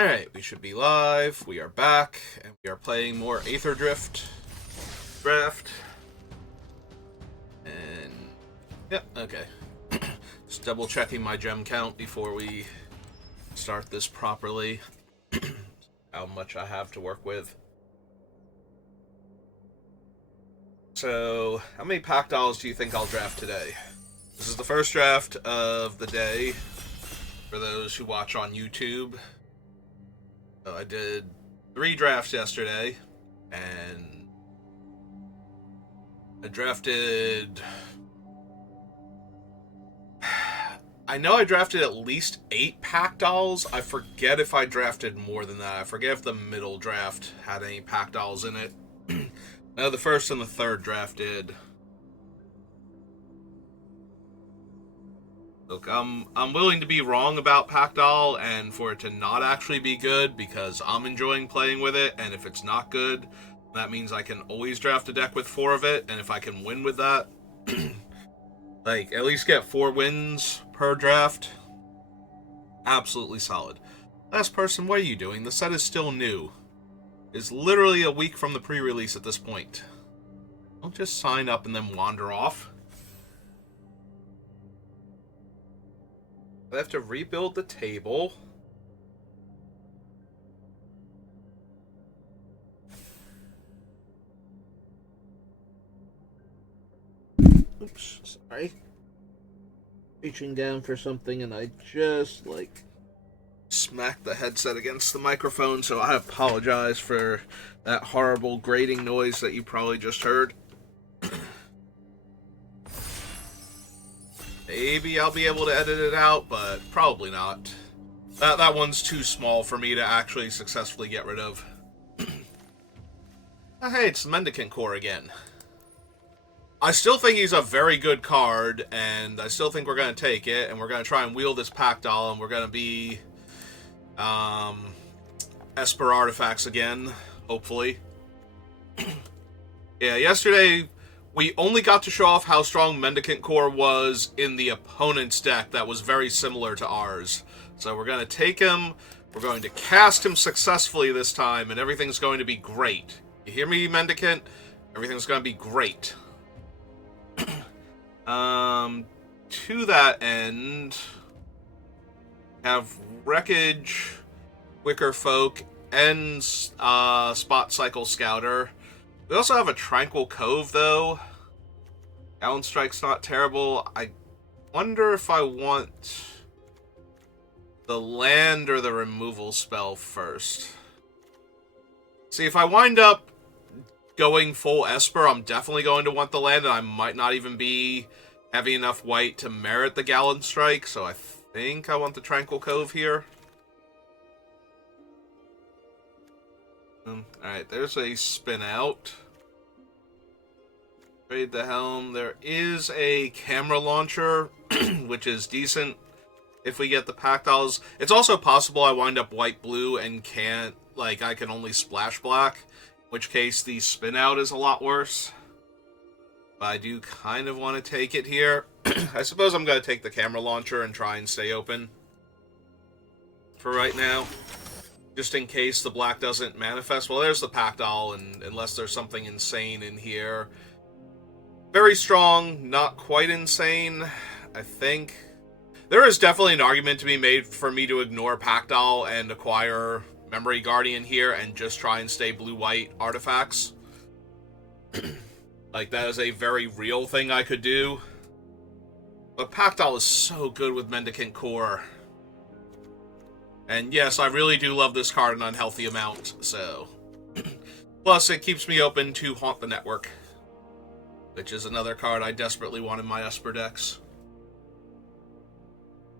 Alright, we should be live. We are back, and we are playing more Aetherdrift draft. And, yep, okay. Just double checking my gem count before we start this properly. How much I have to work with. So, how many pack dolls do you think I'll draft today? This is the first draft of the day for those who watch on YouTube. So I did 3 drafts yesterday, and I drafted... I know I drafted at least 8 pack dolls. I forget if I drafted more than that. I forget if the middle draft had any pack dolls in it. No, the first and the third draft did. Look, I'm willing to be wrong about pack doll and for it to not actually be good because I'm enjoying playing with it, and if it's not good, that means I can always draft a deck with 4 of it, and if I can win with that, like, at least get 4 wins per draft, absolutely solid. Last person, what are you doing? The set is still new. It's literally a week from the pre-release at this point. Don't just sign up and then wander off. I have to rebuild the table. Oops, sorry. Reaching down for something and I just, smacked the headset against the microphone, so I apologize for that horrible grating noise that you probably just heard. Maybe I'll be able to edit it out, but probably not. That one's too small for me to actually successfully get rid of. Oh, hey, it's the Mendacant core again. I still think he's a very good card, and I still think we're going to take it, and we're going to try and wheel this pack doll, and we're going to be Esper artifacts again, hopefully. Yeah, yesterday we only got to show off how strong Mendacant core was in the opponent's deck that was very similar to ours. So we're going to take him, we're going to cast him successfully this time, and everything's going to be great. You hear me, Mendacant? Everything's going to be great. To that end, have Wreckage, Wicker Folk, and Spot Cycle Scouter. We also have a Tranquil Cove, though. Gallon Strike's not terrible. I wonder if I want the land or the removal spell first. See, if I wind up going full Esper, I'm definitely going to want the land, and I might not even be heavy enough white to merit the Gallon Strike, so I think I want the Tranquil Cove here. Alright, there's a spin out. Trade the helm. There is a camera launcher, which is decent if we get the pack dolls. It's also possible I wind up white-blue and can't, I can only splash black, in which case the spin out is a lot worse. But I do kind of want to take it here. I suppose I'm going to take the camera launcher and try and stay open for right now, just in case the black doesn't manifest. Well, there's the pack doll, and unless there's something insane in here. Very strong, not quite insane, I think. There is definitely an argument to be made for me to ignore pack doll and acquire Memory Guardian here and just try and stay blue-white artifacts. That is a very real thing I could do. But pack doll is so good with Mendacant core. And yes, I really do love this card an unhealthy amount, so... Plus, it keeps me open to Haunt the Network, which is another card I desperately want in my Esper decks.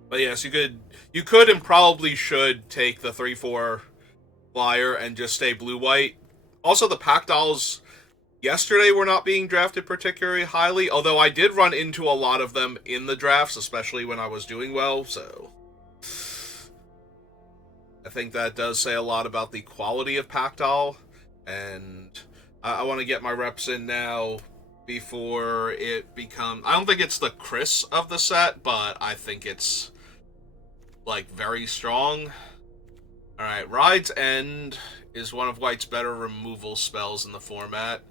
But yes, you could and probably should take the 3/4 flyer and just stay blue-white. Also, the pack dolls yesterday were not being drafted particularly highly, although I did run into a lot of them in the drafts, especially when I was doing well, so... I think that does say a lot about the quality of pack doll, and I want to get my reps in now before it becomes... I don't think it's the Chris of the set, but I think it's, very strong. Alright, Ride's End is one of White's better removal spells in the format.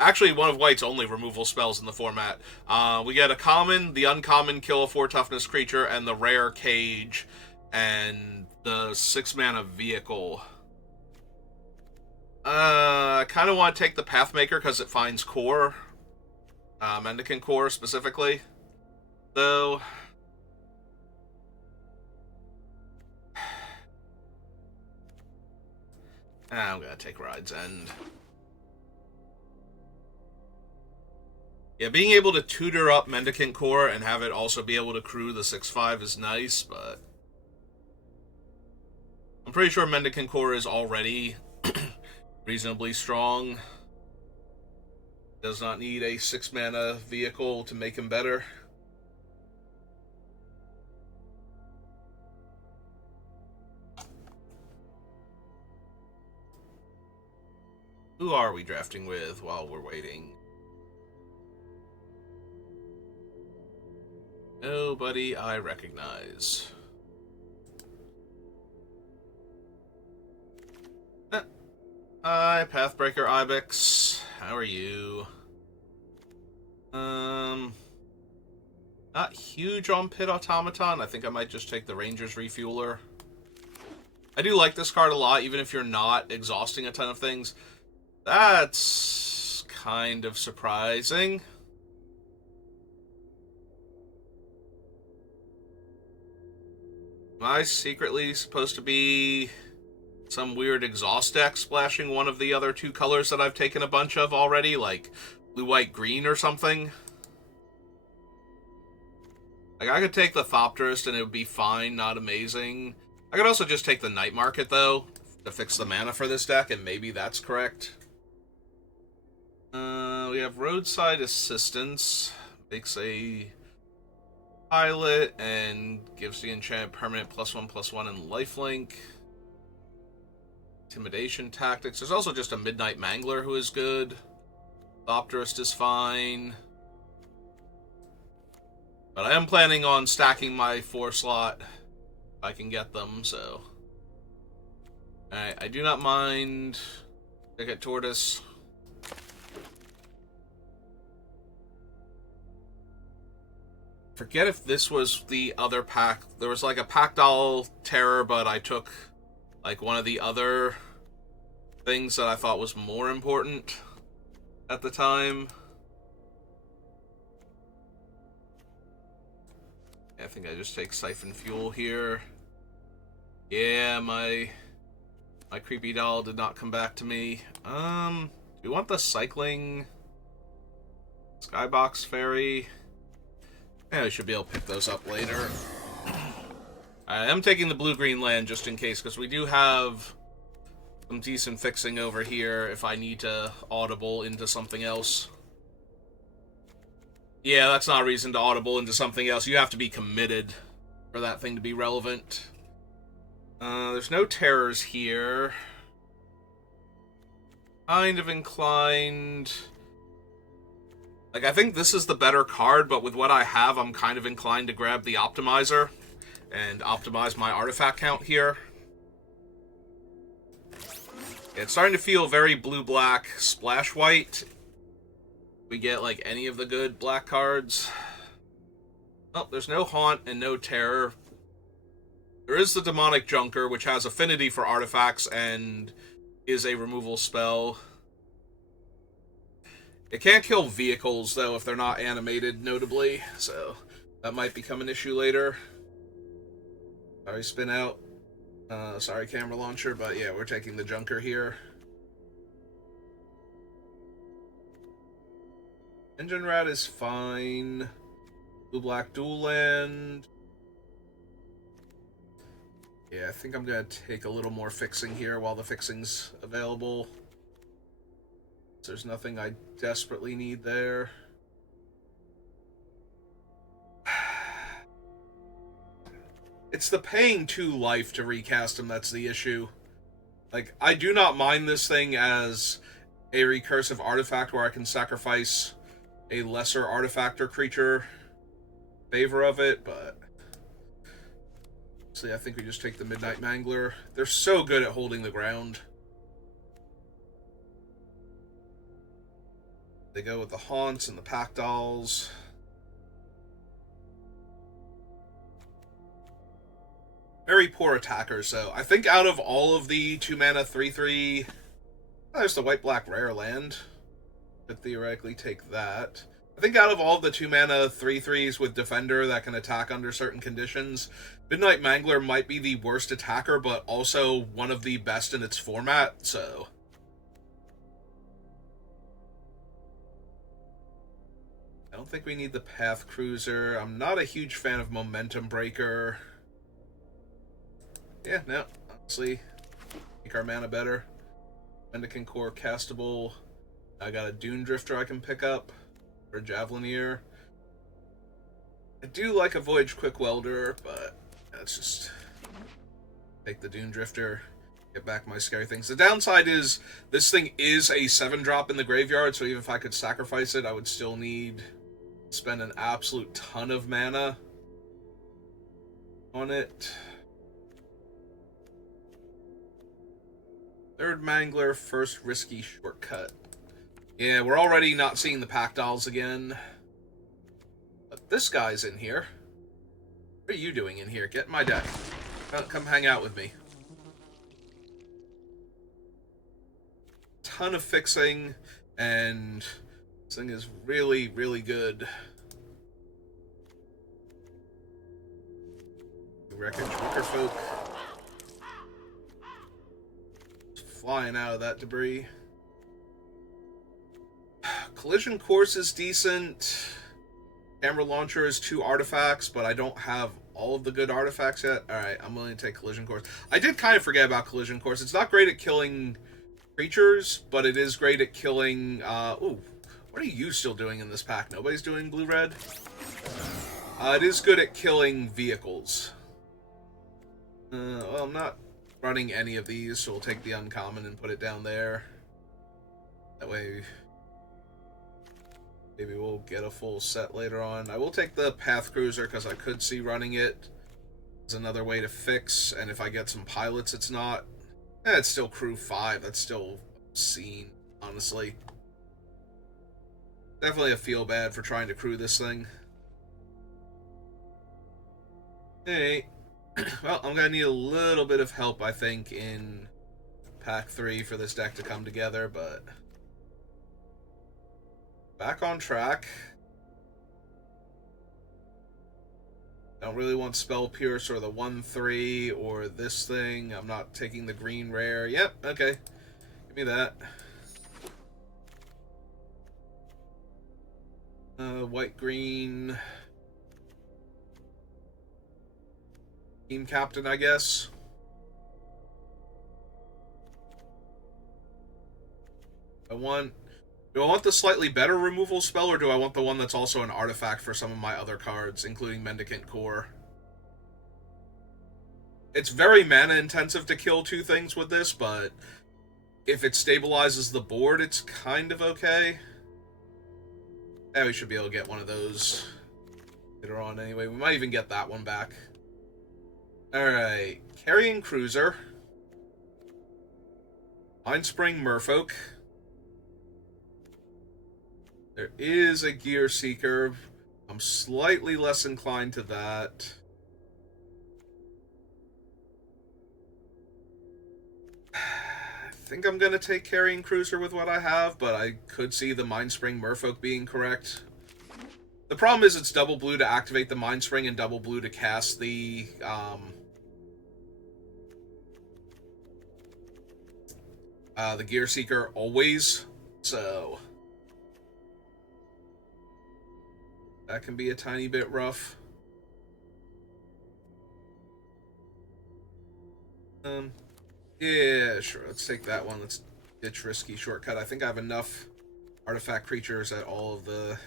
Actually, one of White's only removal spells in the format. We get a common, the uncommon kill a 4 toughness creature, and the rare Cage, and the 6 mana vehicle. I kind of want to take the Pathmaker because it finds core. Mendacant core specifically. Though. I'm gonna take Ride's End. Yeah, being able to tutor up Mendacant core and have it also be able to crew the 6/5 is nice, but I'm pretty sure Mendacant core is already reasonably strong. Does not need a 6 mana vehicle to make him better. Who are we drafting with while we're waiting? Nobody I recognize. Hi, Pathbreaker Ibex. How are you? Not huge on Pit Automaton. I think I might just take the Ranger's Refueler. I do like this card a lot, even if you're not exhausting a ton of things. That's kind of surprising. Am I secretly supposed to be some weird exhaust deck splashing one of the other 2 colors that I've taken a bunch of already, like blue, white, green or something? Like, I could take the Thopterist and it would be fine, not amazing. I could also just take the Night Market, though, to fix the mana for this deck, and maybe that's correct. We have Roadside Assistance. Makes a pilot and gives the enchant permanent +1/+1 and lifelink. Intimidation Tactics. There's also just a Midnight Mangler who is good. Thopterist is fine. But I am planning on stacking my 4 slot if I can get them, so. Alright, I do not mind. Ticket Tortoise. Forget if this was the other pack. There was like a Packdoll Terror, but I took like one of the other things that I thought was more important at the time. I think I just take Siphon Fuel here. Yeah, my creepy doll did not come back to me. Do we want the cycling Skybox Fairy? Yeah, we should be able to pick those up later. I am taking the blue-green land just in case, because we do have some decent fixing over here if I need to audible into something else. Yeah, that's not a reason to audible into something else. You have to be committed for that thing to be relevant. There's no terrors here. Kind of inclined. Like, I think this is the better card, but with what I have, I'm kind of inclined to grab the Optimizer and optimize my artifact count here. It's starting to feel very blue-black, splash-white. We get, like, any of the good black cards. Oh, there's no Haunt and no Terror. There is the Demonic Junker, which has affinity for artifacts and is a removal spell. It can't kill vehicles, though, if they're not animated, notably, so that might become an issue later. Sorry, spin out. Sorry, camera launcher, but yeah, we're taking the Junker here. Engine Rat is fine. Blue-black dual land. Yeah, I think I'm going to take a little more fixing here while the fixing's available. There's nothing I desperately need there. It's the paying 2 life to recast him that's the issue. Like, I do not mind this thing as a recursive artifact where I can sacrifice a lesser artifact or creature in favor of it, but honestly, I think we just take the Midnight Mangler. They're so good at holding the ground. They go with the Haunts and the Pack Dolls. Very poor attackers, though. I think out of all of the 2-mana 3/3... there's the white-black rare land. Could theoretically take that. I think out of all of the 2-mana 3/3s with Defender that can attack under certain conditions, Midnight Mangler might be the worst attacker, but also one of the best in its format, so... I don't think we need the Path Cruiser. I'm not a huge fan of Momentum Breaker. Yeah, no, honestly, make our mana better. Mendacant Core castable. I got a Dune Drifter I can pick up, or a Javelineer. I do like a Voyage Quick Welder, but let's just take the Dune Drifter, get back my scary things. The downside is this thing is a 7-drop in the graveyard, so even if I could sacrifice it, I would still need to spend an absolute ton of mana on it. Third Mangler, first risky shortcut. Yeah, we're already not seeing the Pack Dolls again. But this guy's in here. What are you doing in here? Get in my deck. Come hang out with me. Ton of fixing, and this thing is really, really good. Wreckage, Wicker Folk. Flying out of that debris. Collision Course is decent. Camera Launcher is 2 artifacts, but I don't have all of the good artifacts yet. Alright, I'm willing to take Collision Course. I did kind of forget about Collision Course. It's not great at killing creatures, but it is great at killing... ooh, what are you still doing in this pack? Nobody's doing blue-red? It is good at killing vehicles. Well, I'm not running any of these, so we'll take the uncommon and put it down there. That way, maybe we'll get a full set later on. I will take the Path Cruiser because I could see running it as another way to fix, and if I get some pilots, it's not. It's still crew 5. That's still obscene, honestly. Definitely a feel bad for trying to crew this thing. Hey. Well, I'm going to need a little bit of help, I think, in Pack 3 for this deck to come together, but... back on track. Don't really want Spell Pierce or the 1/3 or this thing. I'm not taking the green rare. Yep, okay. Give me that. White-green... Team Captain, I guess. Do I want the slightly better removal spell, or do I want the one that's also an artifact for some of my other cards, including Mendacant Core? It's very mana intensive to kill 2 things with this, but if it stabilizes the board, it's kind of okay. Yeah, we should be able to get one of those later on anyway. We might even get that one back. Alright, Carrying Cruiser, Mindspring Merfolk. There is a Gear Seeker. I'm slightly less inclined to that. I think I'm going to take Carrying Cruiser with what I have, but I could see the Mindspring Merfolk being correct. The problem is it's double blue to activate the Mindspring and double blue to cast the Gear Seeker always, so that can be a tiny bit rough. Yeah, sure, let's take that one. Let's ditch risky shortcut. I think I have enough artifact creatures at all of the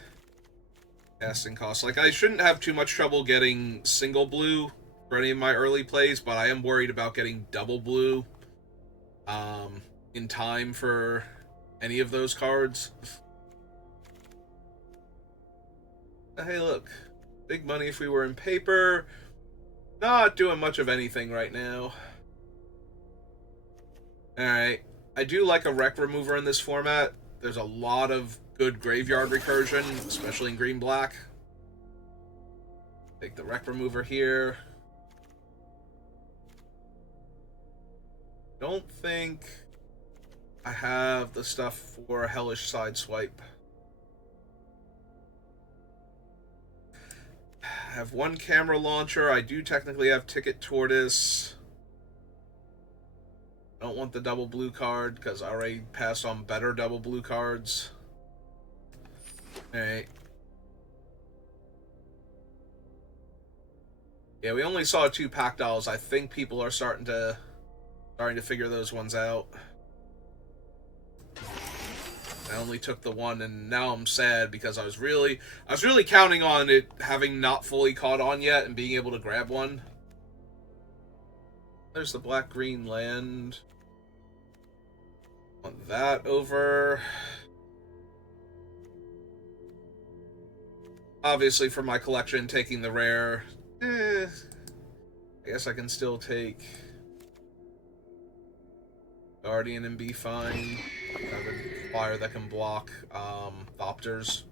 casting costs. Like, I shouldn't have too much trouble getting single blue for any of my early plays, but I am worried about getting double blue in time for any of those cards. Hey, look. Big money if we were in paper. Not doing much of anything right now. Alright. I do like a wreck remover in this format. There's a lot of good graveyard recursion, especially in green-black. Take the wreck remover here. Don't think I have the stuff for a hellish sideswipe. I have one camera launcher. I do technically have Ticket Tortoise. I don't want the double blue card because I already passed on better double blue cards. Alright. Yeah, we only saw 2 pack dolls. I think people are starting to figure those ones out. I only took the one, and now I'm sad because I was really counting on it having not fully caught on yet and being able to grab one. There's the black-green land. Want that over. Obviously, for my collection, taking the rare. I guess I can still take Guardian and be fine. I have a flyer that can block Thopters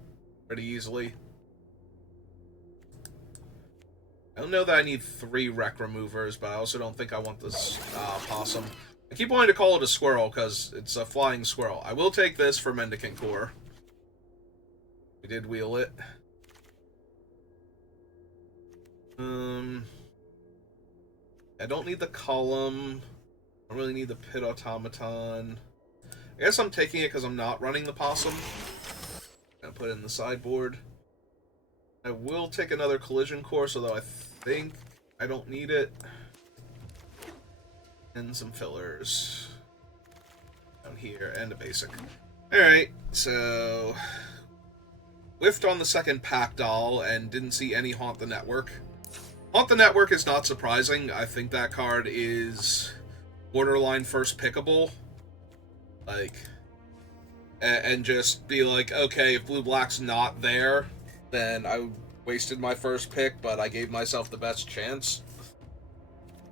pretty easily. I don't know that I need 3 wreck removers, but I also don't think I want this possum. I keep wanting to call it a squirrel because it's a flying squirrel. I will take this for Mendacant Core. We did wheel it. I don't need the column. I don't really need the pit automaton. I guess I'm taking it because I'm not running the possum. I'm gonna put it in the sideboard. I will take another collision course, although I think I don't need it. And some fillers down here, and a basic. Alright, so whiffed on the second pack doll and didn't see any Haunt the Network. Haunt the Network is not surprising. I think that card is borderline first pickable. Like, and just be like, okay, if blue-black's not there, then I wasted my first pick, but I gave myself the best chance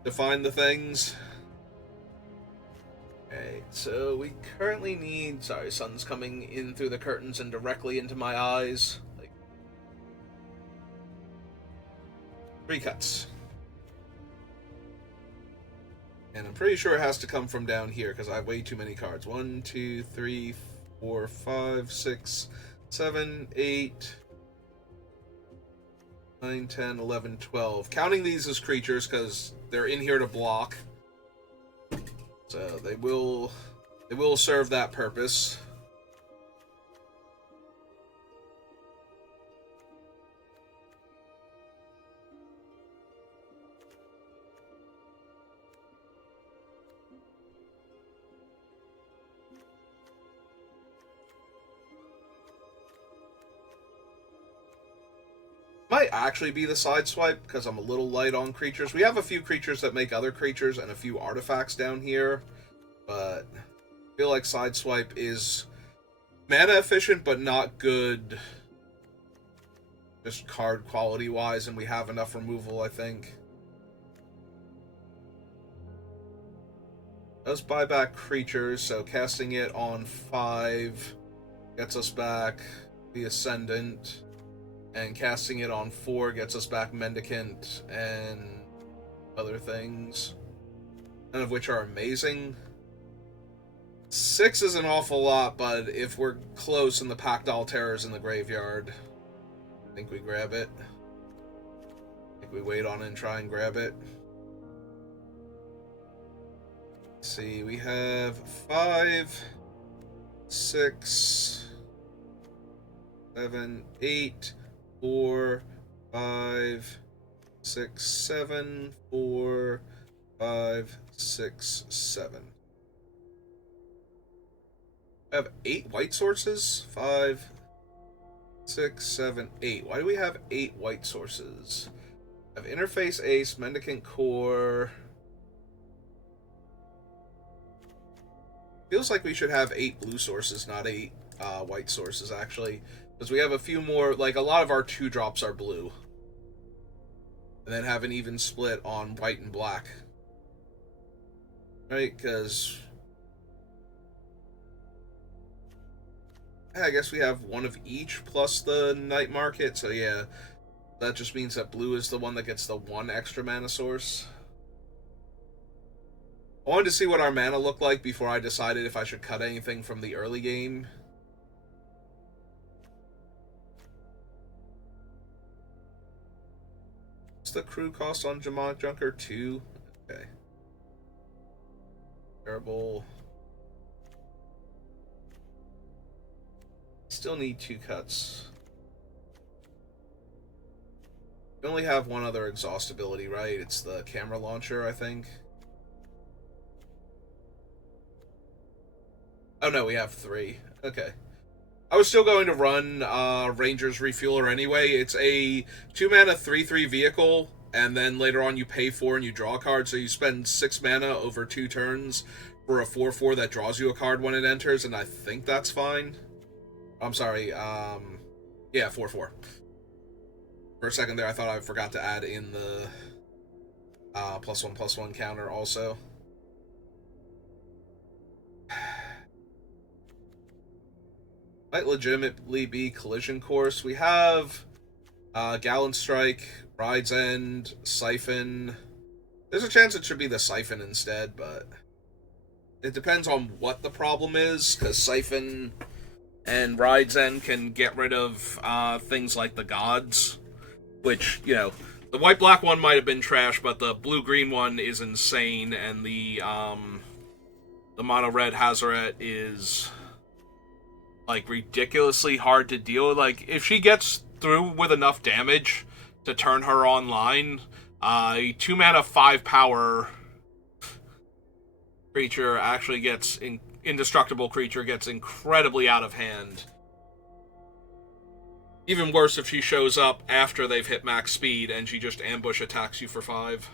to find the things. Okay, so we currently need... Sorry, sun's coming in through the curtains and directly into my eyes. Like, 3 cuts. And I'm pretty sure it has to come from down here, because I have way too many cards. 1, 2, 3, 4, 5, 6, 7, 8... 9, 10, 11, 12. Counting these as creatures because they're in here to block. So they will serve that purpose. Might actually be the sideswipe because I'm a little light on creatures. We have a few creatures that make other creatures and a few artifacts down here, but I feel like sideswipe is mana efficient but not good just card quality wise, and we have enough removal, I think. Does buy back creatures, so casting it on 5 gets us back the Ascendant. And casting it on 4 gets us back Mendacant and other things. None of which are amazing. 6 is an awful lot, but if we're close and the Packed All Terror's in the graveyard, I think we grab it. I think we wait on it and try and grab it. Let's see, we have 5, 6, 7, 8... 4, 5, 6, 7, 4, 5, 6, 7. I have 8 white sources. 5, 6, 7, 8. Why do we have 8 white sources? I have Interface Ace, Mendacant Core. Feels like we should have 8 blue sources, not 8 white sources, actually. Because we have a few more, like, a lot of our 2-drops are blue. and then have an even split on white and black. Right, because I guess we have one of each plus the night market, so yeah, that just means that blue is the one that gets the one extra mana source. I wanted to see what our mana looked like before I decided if I should cut anything from the early game. What's the crew cost on Jamont Junker? 2? Okay. Terrible. Still need 2 cuts. We only have one other exhaust ability, right? It's the camera launcher, I think. Oh no, we have 3. Okay. I was still going to run Ranger's Refueler anyway. It's a 2-mana 3/3 vehicle, and then later on you pay 4 and you draw a card, so you spend 6 mana over 2 turns for a 4/4 that draws you a card when it enters, and I think that's fine. I'm sorry, yeah, 4/4. For a second there, I thought I forgot to add in the +1/+1 counter also. Might legitimately be Collision Course. We have Gallant Strike, Ride's End, Siphon. There's a chance it should be the Siphon instead, but it depends on what the problem is, because Siphon and Ride's End can get rid of things like the Gods, which, you know, the white-black one might have been trash, but the blue-green one is insane, and the mono-red Hazoret is like ridiculously hard to deal with. Like, if she gets through with enough damage to turn her online, a 2-mana 5-power creature actually gets indestructible creature gets incredibly out of hand. Even worse if she shows up after they've hit max speed and she just ambush attacks you for 5.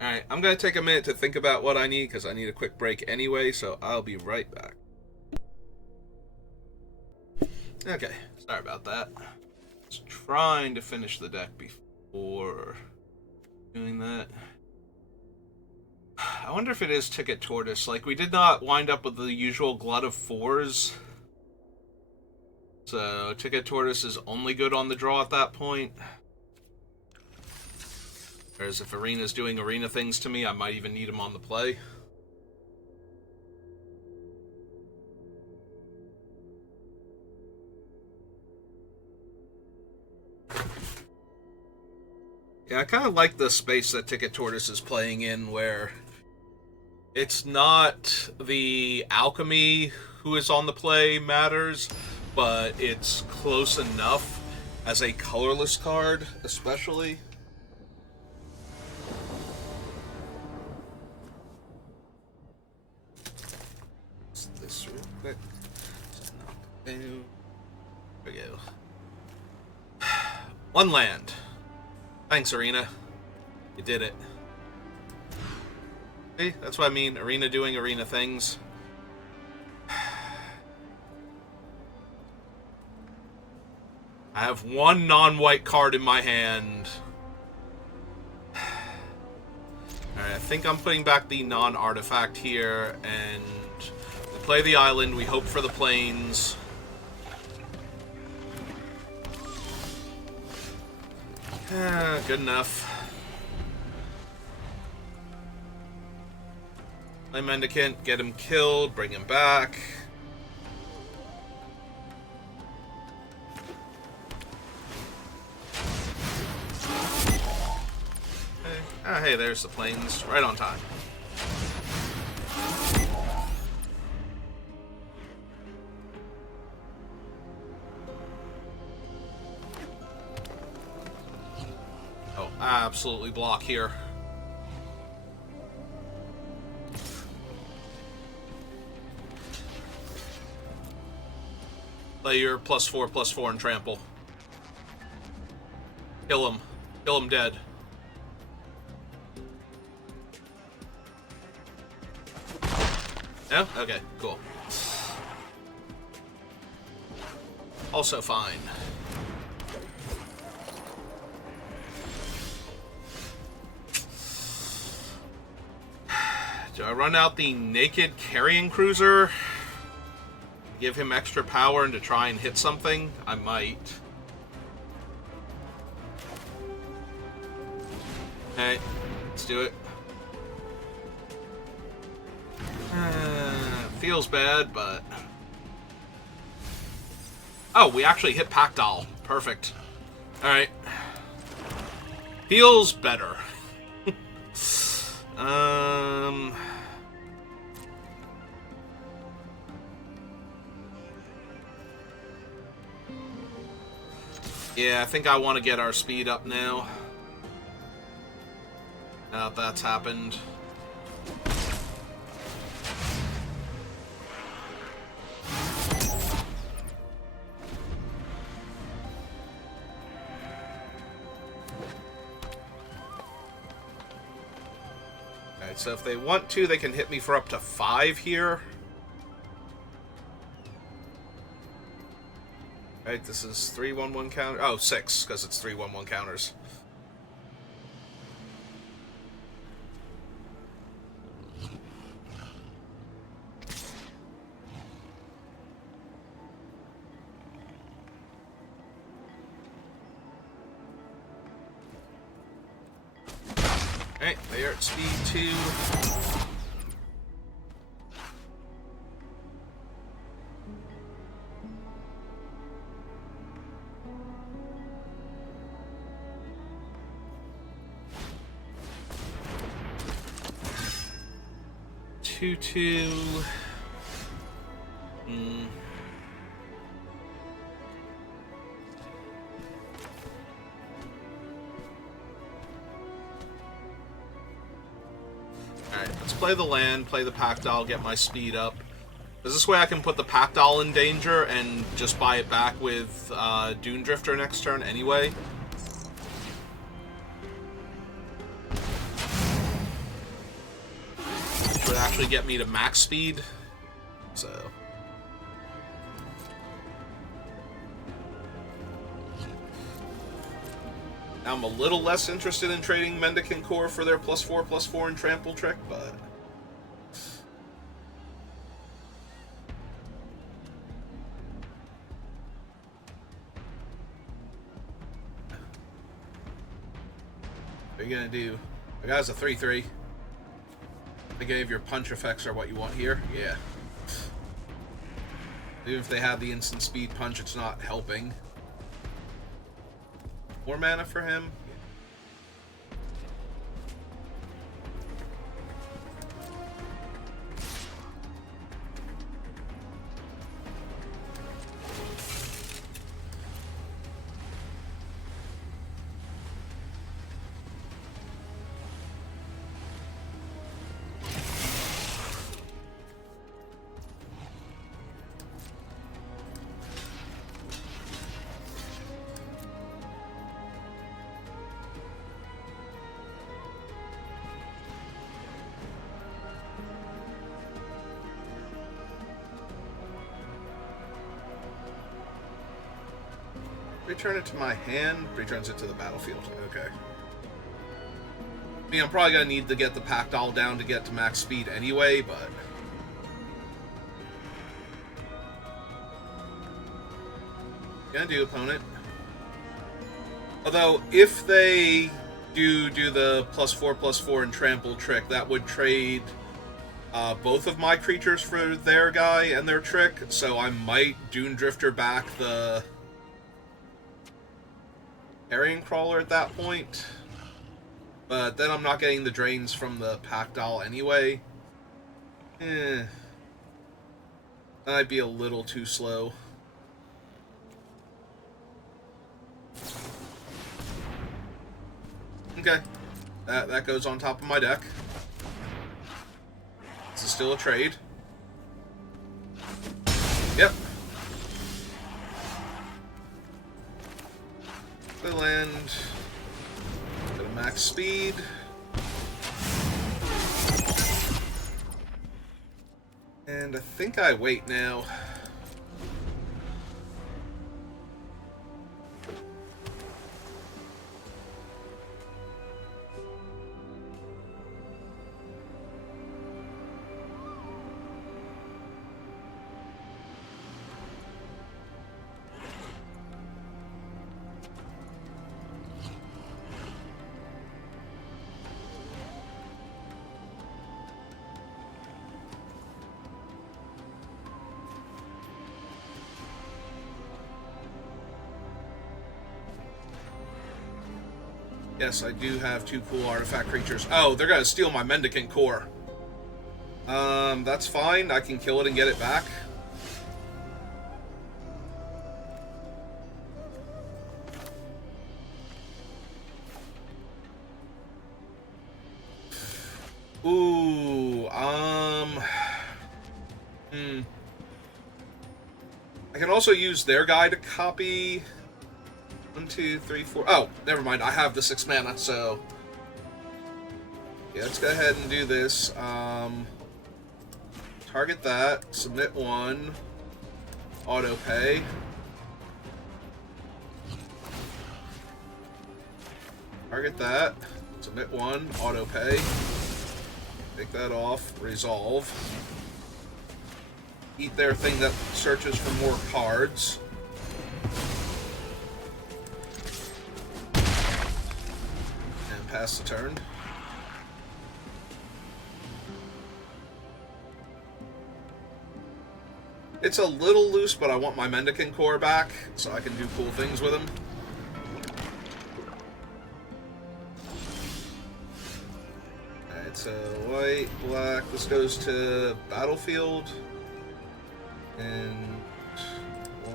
Alright, I'm going to take a minute to think about what I need, because I need a quick break anyway, so I'll be right back. Okay, sorry about that. Just trying to finish the deck before doing that. I wonder if it is Ticket Tortoise. Like, we did not wind up with the usual glut of 4s. So, Ticket Tortoise is only good on the draw at that point. Whereas if Arena's doing arena things to me, I might even need him on the play. Yeah, I kind of like the space that Ticket Tortoise is playing in, where it's not the alchemy who is on the play matters, but it's close enough as a colorless card, especially. This real quick. There we go. 1 land. Thanks, Arena. You did it. See? That's what I mean. Arena doing arena things. I have 1 non-white card in my hand. Alright, I think I'm putting back the non-artifact here, and we play the island, we hope for the plains. Good enough. Play Mendacant, get him killed, bring him back. Hey, there's the plains, right on time. Oh, absolutely block here. Play your +4/+4 and trample. Kill him. Kill him dead. No? Okay, cool. Also fine. Do I run out the naked carrying cruiser? Give him extra power and to try and hit something? I might. Hey, let's do it. Feels bad, but... Oh, we actually hit Packdoll. Perfect. Alright. Feels better. Yeah, I think I want to get our speed up now. Now that that's happened. Alright, so if they want to, they can hit me for up to 5 here. Alright, this is 3-1-1 counter. Oh, 6, because it's 3-1-1 counters. Alright, they are at speed 2. Two. Alright, let's play the land, play the Packdoll, get my speed up. Because this way I can put the Packdoll in danger and just buy it back with Dune Drifter next turn anyway. Which would actually get me to max speed. So... Now I'm a little less interested in trading Mendacant Core for their +4/+4 and Trample Trick, but... What are you gonna do? The guy's a 3/3. I think any of your punch effects are what you want here. Yeah. Even if they have the instant speed punch, it's not helping. More mana for him. Return it to my hand, returns it to the battlefield. Okay. I mean, I'm probably going to need to get the Packdoll down to get to max speed anyway, but... Gonna do, opponent. Although, if they do the +4/+4 and Trample Trick, that would trade both of my creatures for their guy and their trick, so I might Dune Drifter back the... Carrion Crawler at that point, but then I'm not getting the drains from the Packdoll anyway. That might be a little too slow. Okay, that goes on top of my deck. This is still a trade. Yep. The land, go to max speed. And I think I wait now. Yes, I do have 2 cool artifact creatures. Oh, they're gonna steal my Mendacant core. That's fine. I can kill it and get it back. Ooh, I can also use their guy to copy 1, 2, 3, 4. Oh, never mind. I have the 6 mana, so yeah, let's go ahead and do this. Target that. Submit 1. Auto pay. Target that. Submit 1. Auto pay. Take that off. Resolve. Eat their thing that searches for more cards. And pass the turn. It's a little loose, but I want my Mendacant core back, so I can do cool things with him. Alright, so white, black, this goes to battlefield. And 1,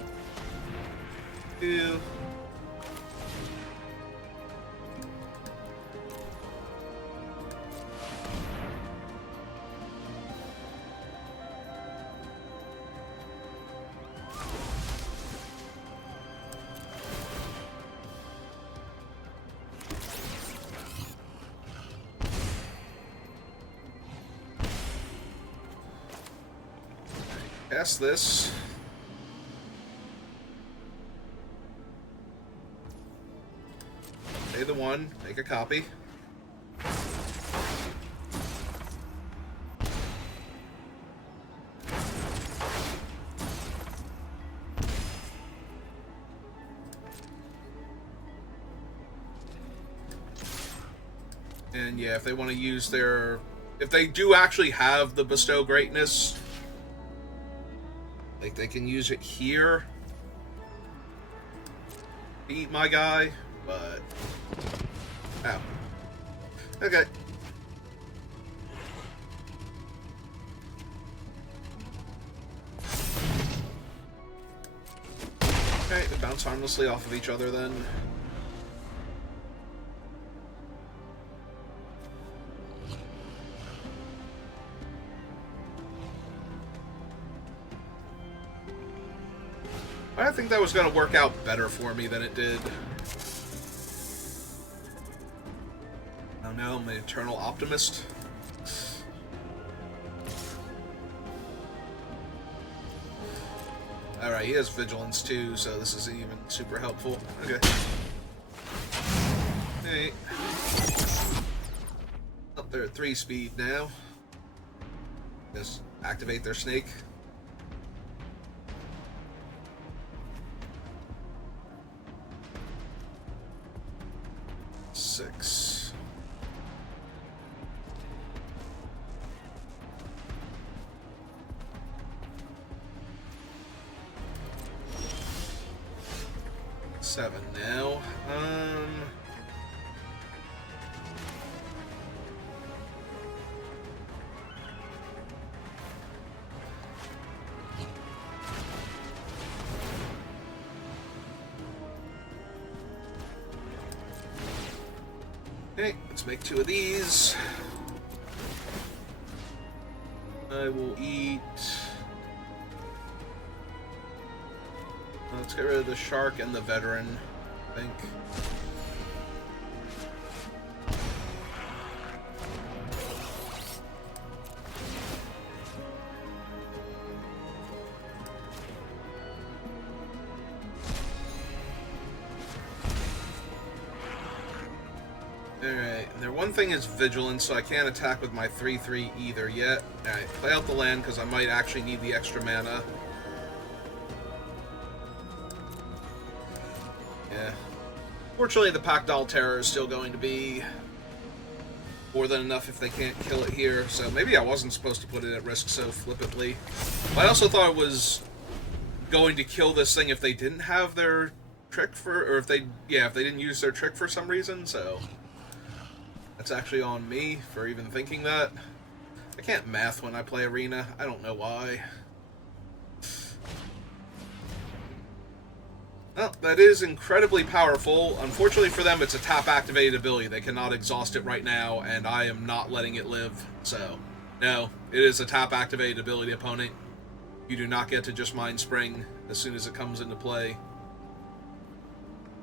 2. Cast this. Pay the 1, make a copy. And yeah, if they want to use their... If they do actually have the Bestow Greatness, like, they can use it here to eat my guy, but... Oh. Okay. Okay, they bounce harmlessly off of each other then. I think that was going to work out better for me than it did. Oh no, I'm an eternal optimist. Alright, he has vigilance too, so this is even super helpful. Okay. Hey. Up there at 3 speed now. Just activate their snake. Six. Seven now. Okay, let's make 2 of these. I will eat... Let's get rid of the shark and the veteran, I think. Alright, their one thing is vigilance, so I can't attack with my 3/3 either yet. Alright, play out the land, because I might actually need the extra mana. Yeah. Fortunately, the Pact-Doll Terror is still going to be more than enough if they can't kill it here, so maybe I wasn't supposed to put it at risk so flippantly. But I also thought it was going to kill this thing if they didn't have their trick for, or if they didn't use their trick for some reason, so that's actually on me for even thinking that. I can't math when I play Arena. I don't know why. Well, that is incredibly powerful. Unfortunately for them, it's a tap-activated ability. They cannot exhaust it right now, and I am not letting it live. So, no, it is a tap-activated ability, opponent. You do not get to just Mind Spring as soon as it comes into play.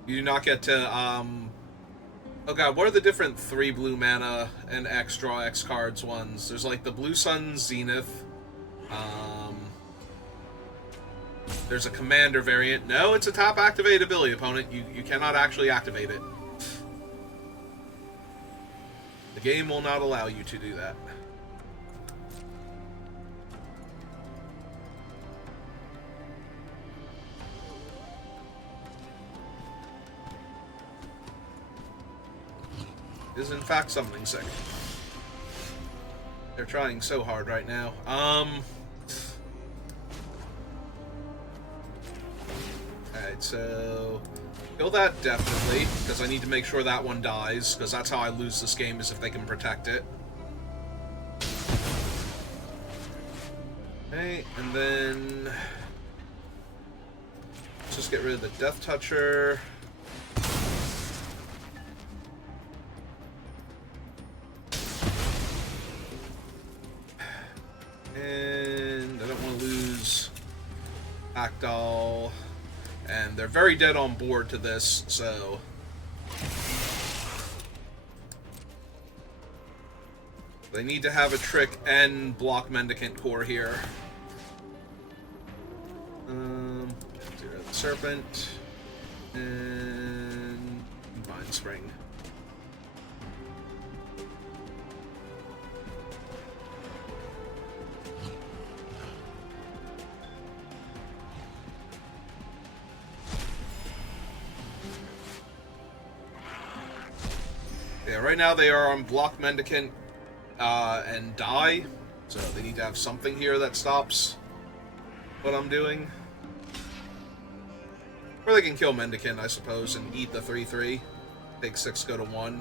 You do not get to, oh god, what are the different 3 blue mana and X draw X cards ones? There's like the Blue Sun Zenith. There's a Commander variant. No, it's a top activated ability, opponent. You cannot actually activate it. The game will not allow you to do that. It is in fact something sick. They're trying so hard right now. Alright, so kill that definitely, because I need to make sure that one dies, because that's how I lose this game, is if they can protect it. Okay, and then let's just get rid of the Death Toucher. And I don't want to lose Actol. And they're very dead on board to this, so they need to have a trick and block Mendacant Core here. Zero the Serpent and Mind Spring. Yeah, right now they are on block Mendacant and die, so they need to have something here that stops what I'm doing. Or they can kill Mendacant, I suppose, and eat the 3/3. Take 6, go to 1,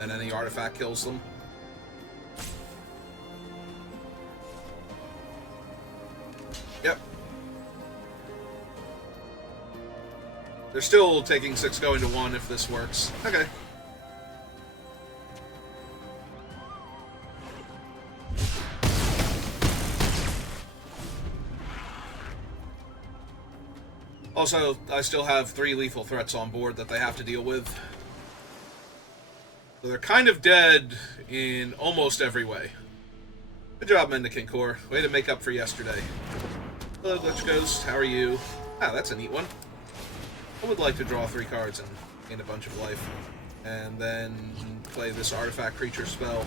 and any artifact kills them. Yep. They're still taking 6 going to 1 if this works. Okay. Also, I still have 3 lethal threats on board that they have to deal with. So they're kind of dead in almost every way. Good job, Mendacant Core. Way to make up for yesterday. Hello, Glitch Ghost. How are you? Ah, that's a neat one. I would like to draw 3 cards and gain a bunch of life. And then play this artifact creature spell.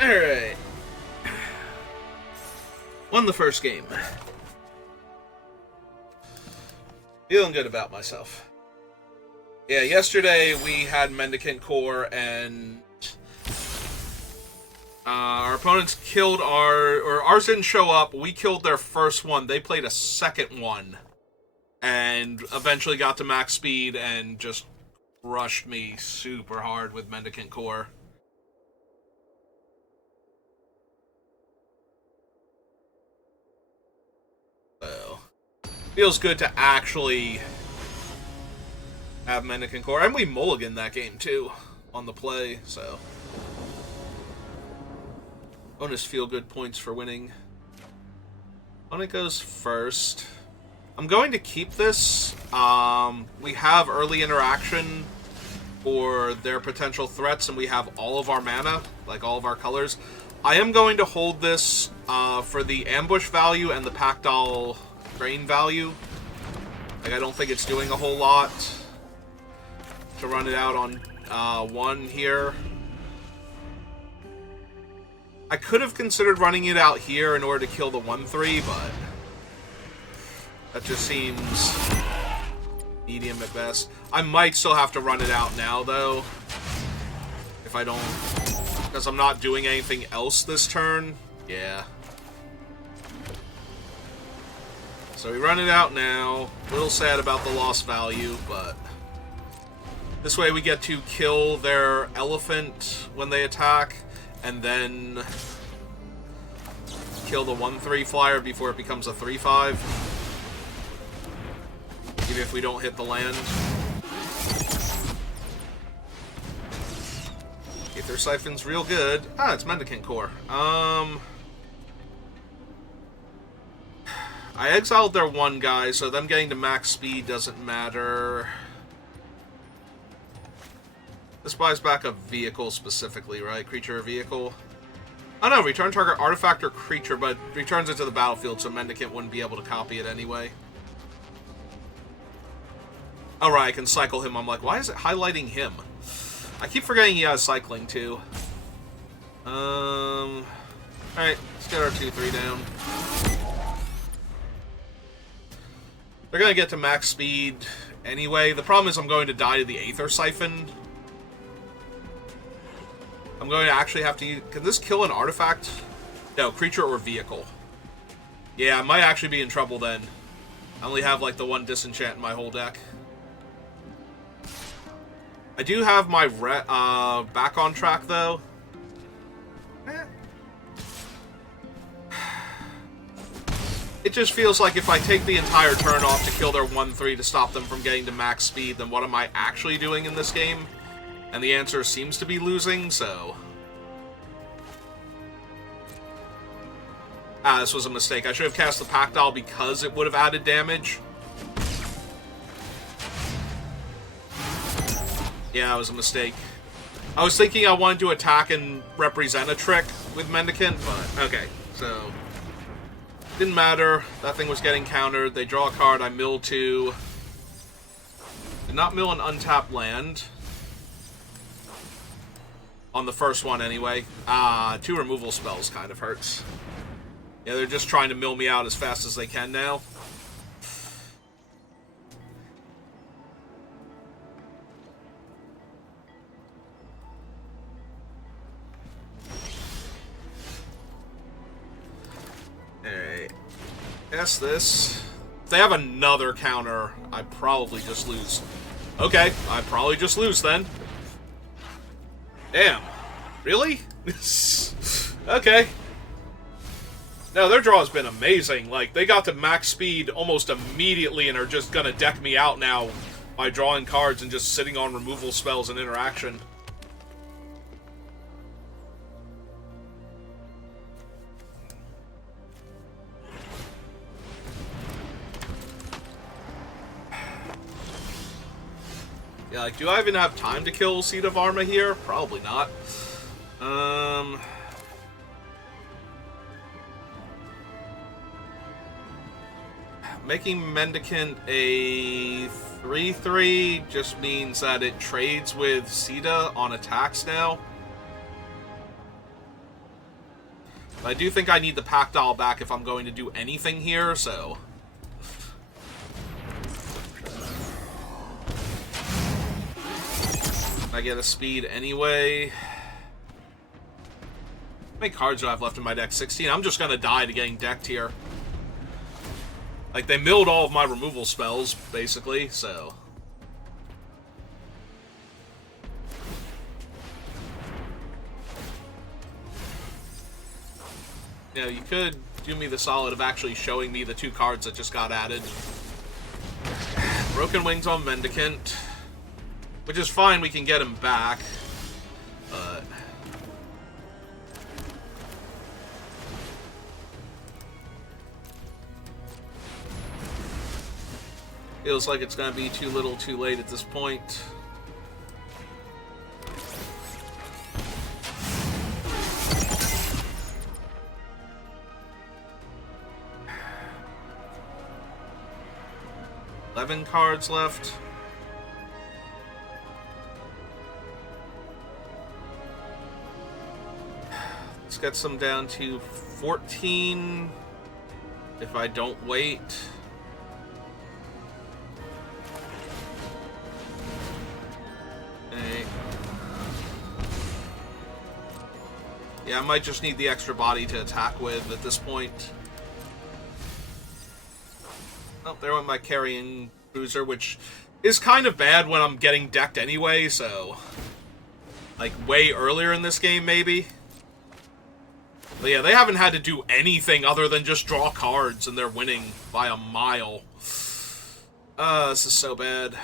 Alright. Won the first game. Feeling good about myself. Yeah, yesterday we had Mendacant Core and our opponents killed ours didn't show up. We killed their first one. They played a second one and eventually got to max speed and just rushed me super hard with Mendacant Core. So, feels good to actually have Mendacant Core. And we mulliganed that game, too, on the play, so. Bonus feel-good points for winning. Opponent goes first. I'm going to keep this. We have early interaction for their potential threats, and we have all of our mana, like all of our colors. I am going to hold this for the ambush value and the Pactol drain value. Like, I don't think it's doing a whole lot to run it out on 1 here. I could have considered running it out here in order to kill the 1/3, but that just seems medium at best. I might still have to run it out now, though, if I don't, because I'm not doing anything else this turn. Yeah. So we run it out now. A little sad about the lost value, but this way we get to kill their elephant when they attack, and then kill the 1-3 flyer before it becomes a 3-5. Even if we don't hit the land. Aether Siphon's real good. Ah, it's Mendacant Core. I exiled their one guy, so them getting to max speed doesn't matter. This buys back a vehicle specifically, right? Creature or vehicle? Oh no, return target artifact or creature, but returns it to the battlefield, so Mendacant wouldn't be able to copy it anyway. Oh right, I can cycle him. I'm like, why is it highlighting him? I keep forgetting he has cycling too. Alright, let's get our 2-3 down. They're gonna get to max speed anyway. The problem is I'm going to die to the Aether Siphon. I'm going to actually have to use... Can this kill an artifact? No, creature or vehicle. Yeah, I might actually be in trouble then. I only have like the one disenchant in my whole deck. I do have my back on track though. It just feels like if I take the entire turn off to kill their 1-3 to stop them from getting to max speed, then what am I actually doing in this game? And the answer seems to be losing, so... Ah, this was a mistake. I should have cast the Pactile because it would have added damage. Yeah, it was a mistake. I was thinking I wanted to attack and represent a trick with Mendacant, but okay, so... Didn't matter. That thing was getting countered. They draw a card. I mill 2. Did not mill an untapped land. On the first one, anyway. 2 removal spells kind of hurts. Yeah, they're just trying to mill me out as fast as they can now. Alright. Guess this. If they have another counter, I probably just lose. Okay, I probably just lose then. Damn. Really? Okay. No, their draw has been amazing. Like, they got to max speed almost immediately and are just gonna deck me out now by drawing cards and just sitting on removal spells and interaction. Yeah, like, do I even have time to kill Seed of Arma here? Probably not. Making Mendacant a 3-3 just means that it trades with Sita on attacks now. But I do think I need the Pactile back if I'm going to do anything here, so... I get a speed anyway. How many cards do I have left in my deck? 16? I'm just gonna die to getting decked here. Like, they milled all of my removal spells, basically, so... Yeah, you could do me the solid of actually showing me the 2 cards that just got added. Broken Wings on Mendacant. Which is fine, we can get him back. But... feels like it's gonna be too little too late at this point. $11 cards left. Let's get some down to 14 if I don't wait. Okay. Yeah, I might just need the extra body to attack with at this point. Oh, there went my carrying cruiser, which is kind of bad when I'm getting decked anyway, so... Like, way earlier in this game, maybe? But yeah, they haven't had to do anything other than just draw cards, and they're winning by a mile. This is so bad.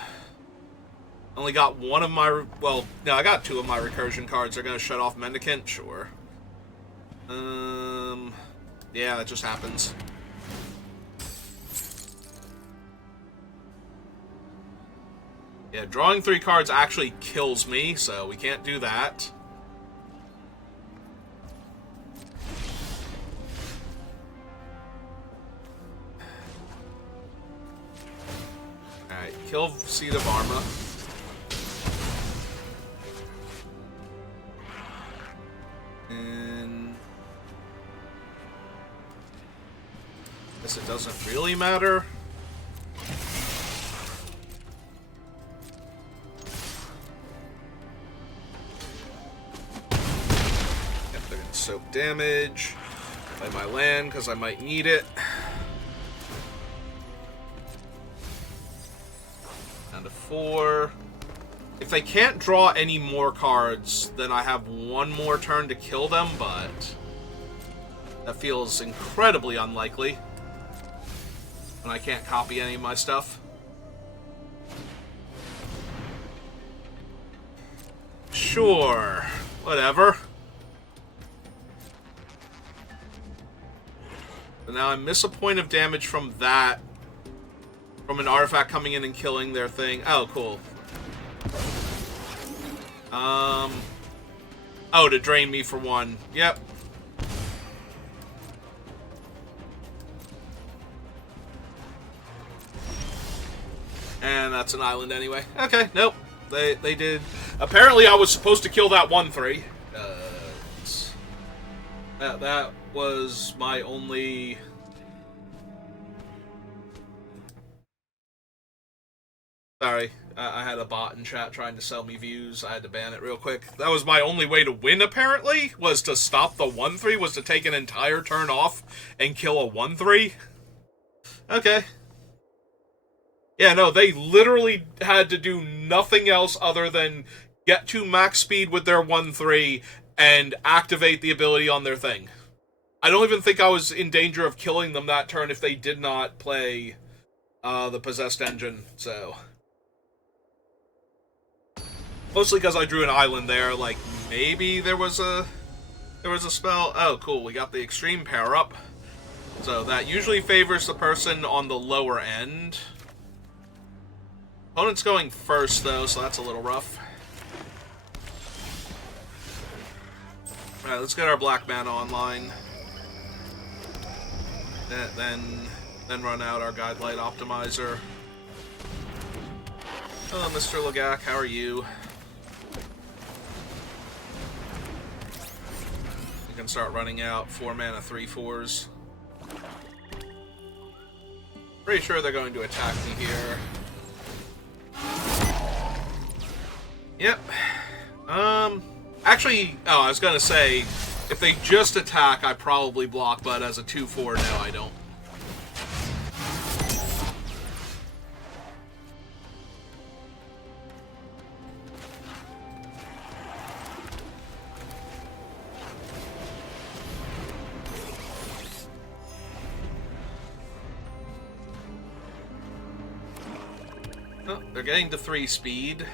Only got one of my... Well, no, I got two of my recursion cards. They're gonna shut off Mendacant? Sure. Yeah, that just happens. Yeah, drawing 3 cards actually kills me, so we can't do that. Alright, kill Seed of Arma. And... guess it doesn't really matter. Soak damage. Play my land because I might need it. Down to 4. If they can't draw any more cards, then I have one more turn to kill them, but that feels incredibly unlikely. And I can't copy any of my stuff. Sure. Whatever. And now I miss a point of damage from that. From an artifact coming in and killing their thing. Oh, cool. Oh, to drain me for 1. Yep. And that's an island anyway. Okay, nope. They did. Apparently I was supposed to kill that 1/3. That was my only... Sorry, I had a bot in chat trying to sell me views. I had to ban it real quick. That was my only way to win, apparently, was to stop the 1/3, was to take an entire turn off and kill a 1/3. Okay. Yeah, no, they literally had to do nothing else other than get to max speed with their 1/3 and activate the ability on their thing. I don't even think I was in danger of killing them that turn if they did not play the Possessed Engine, so... Mostly because I drew an island there, like, maybe there was a spell. Oh, cool, we got the Extreme Power-Up. So that usually favors the person on the lower end. Opponent's going first, though, so that's a little rough. Alright, let's get our black mana online. Then run out our Guidelight Optimizer. Hello, Mr. Lagak, how are you? You can start running out 4 mana 3/4s. Pretty sure they're going to attack me here. Yep. Actually, oh, I was gonna say, if they just attack, I probably block, but as a 2/4, no, I don't. Oh, they're getting to 3 speed.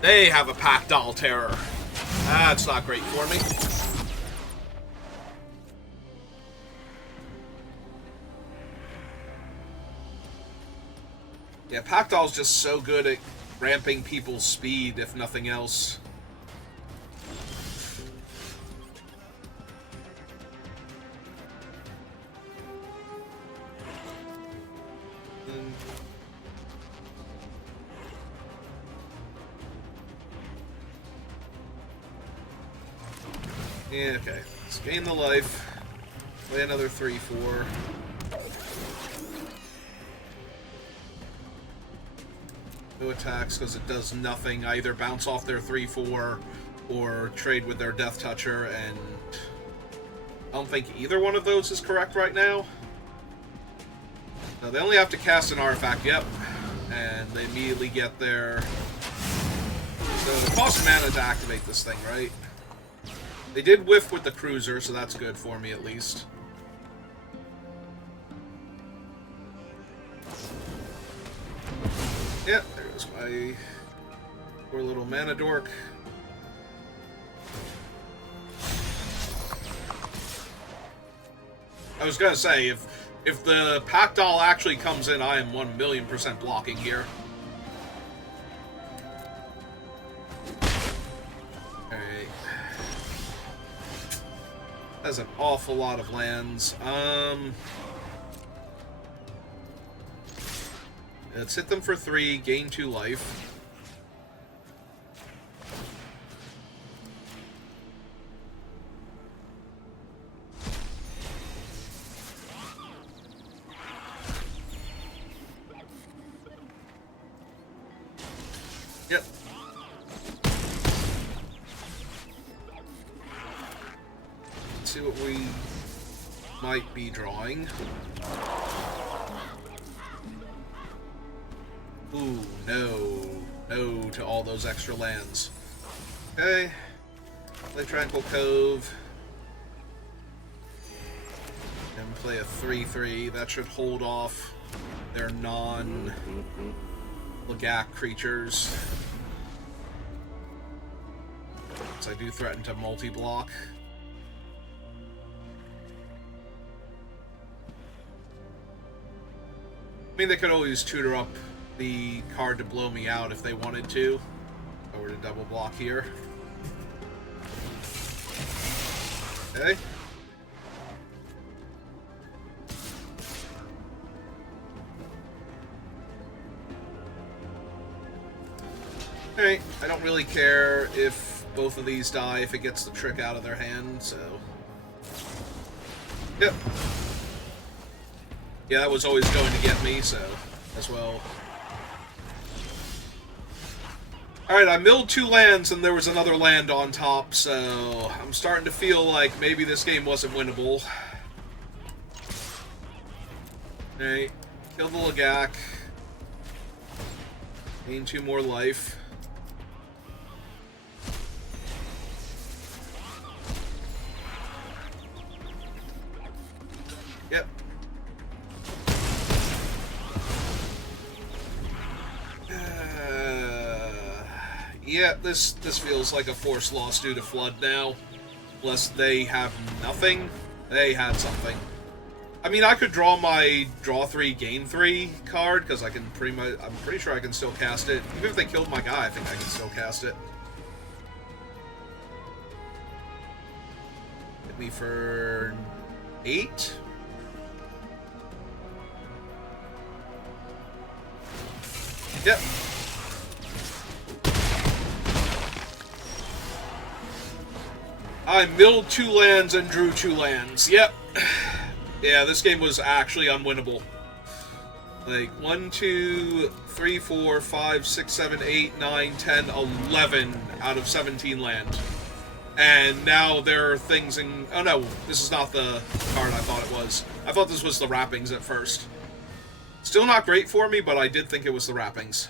They have a Pactile Terror. That's not great for me. Yeah, Pactile's just so good at ramping people's speed, if nothing else. Yeah, okay. Let's gain the life. Play another 3/4. No attacks because it does nothing. Either bounce off their 3/4 or trade with their Death Toucher and I don't think either one of those is correct right now. No, they only have to cast an artifact, yep. And they immediately get their... So the cost of mana to activate this thing, right? They did whiff with the cruiser, so that's good for me at least. Yep, there's my poor little mana dork. I was gonna say, if the pack doll actually comes in, I am 1,000,000% blocking here. Alright. That's an awful lot of lands. Let's hit them for 3, gain 2 life. Yep. Let's see what we might be drawing. Ooh, no. No to all those extra lands. Okay. Play Tranquil Cove. And play a 3/3. That should hold off their non-Lagak creatures. So I do threaten to multi-block. I mean, they could always tutor up the card to blow me out if they wanted to. If I were to double block here. Okay. Alright, I don't really care if both of these die if it gets the trick out of their hand, so... Yep. Yeah, that was always going to get me, so... as well. Alright, I milled 2 lands and there was another land on top, so... I'm starting to feel like maybe this game wasn't winnable. Alright, kill the Lagak. Gain 2 more life. Yep. Yeah, this feels like a forced loss due to Flood now. Unless they have nothing. They had something. I mean, I could draw my draw 3, gain 3 card, because I can I'm pretty sure I can still cast it. Even if they killed my guy, I think I can still cast it. Hit me for 8? Yep. I milled 2 lands and drew 2 lands. Yep. Yeah, this game was actually unwinnable. Like, 1, 2, 3, 4, 5, 6, 7, 8, 9, 10, 11 out of 17 land. And now there are things in... Oh no, this is not the card I thought it was. I thought this was the wrappings at first. Still not great for me, but I did think it was the wrappings.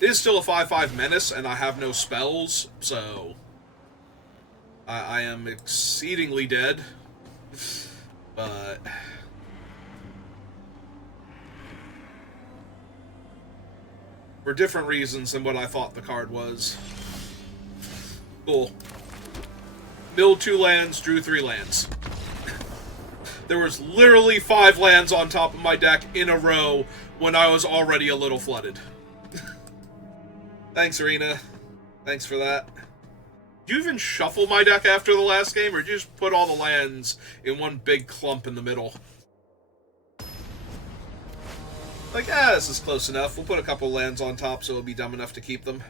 It is still a 5/5 menace, and I have no spells, so... I am exceedingly dead. But... for different reasons than what I thought the card was. Cool. Milled 2 lands, drew 3 lands. There was literally 5 lands on top of my deck in a row when I was already a little flooded. Thanks, Arena. Thanks for that. Did you even shuffle my deck after the last game, or did you just put all the lands in one big clump in the middle? Like, this is close enough. We'll put a couple lands on top so it'll be dumb enough to keep them.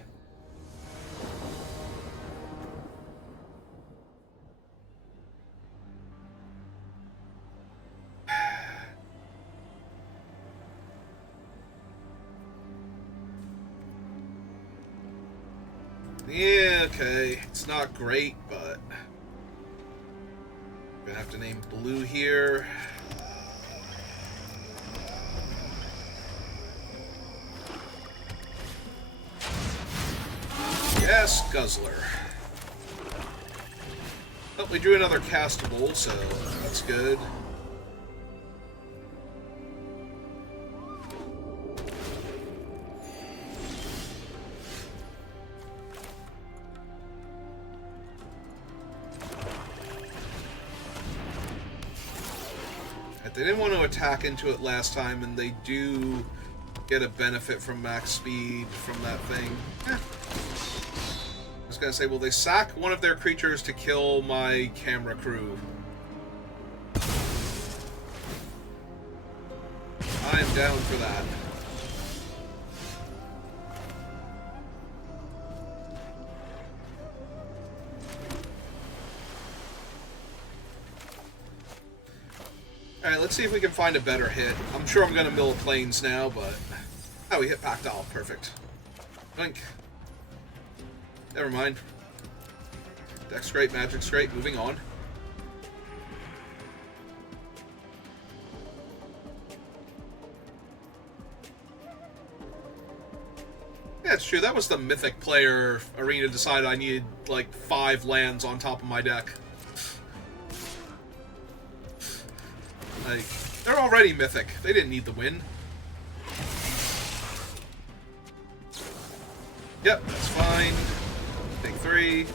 Yeah, okay. It's not great, but... I'm gonna have to name blue here. Yes, Guzzler. Oh, we drew another castable, so that's good. They didn't want to attack into it last time, and they do get a benefit from max speed from that thing. I was gonna say, well, they sack one of their creatures to kill my camera crew. I am down for that. Alright, let's see if we can find a better hit. I'm sure I'm going to mill planes now, but... Oh, we hit Pactol. Perfect. Blink. Never mind. Deck's great, Magic's great. Moving on. Yeah, it's true. That was the Mythic player arena decided I needed, like, 5 lands on top of my deck. Like, they're already Mythic. They didn't need the win. Yep, that's fine. Take 3.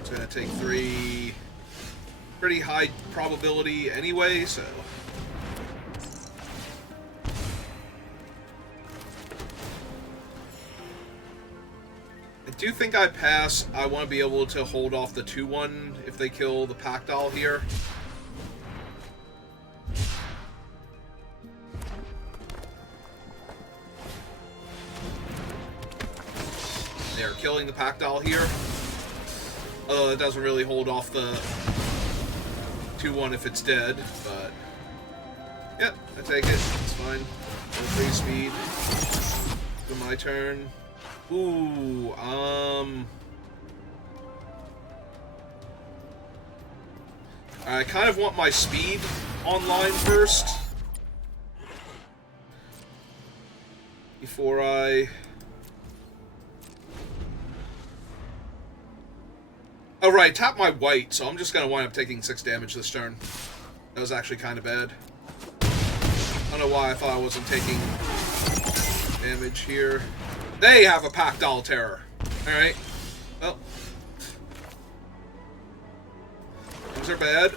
It's gonna take 3. Pretty high probability anyway, so... I do think I pass. I want to be able to hold off the 2-1 if they kill the Pactol here. They're killing the Pactol here. Although it doesn't really hold off the 2-1 if it's dead, but... Yep, I take it. It's fine. 3 speed. For my turn. Ooh, I kind of want my speed online first. Before I... Oh, right, tap my white, so I'm just going to wind up taking 6 damage this turn. That was actually kind of bad. I don't know why I thought I wasn't taking damage here. They have a Pactol Terror. Alright. Well. Things are bad.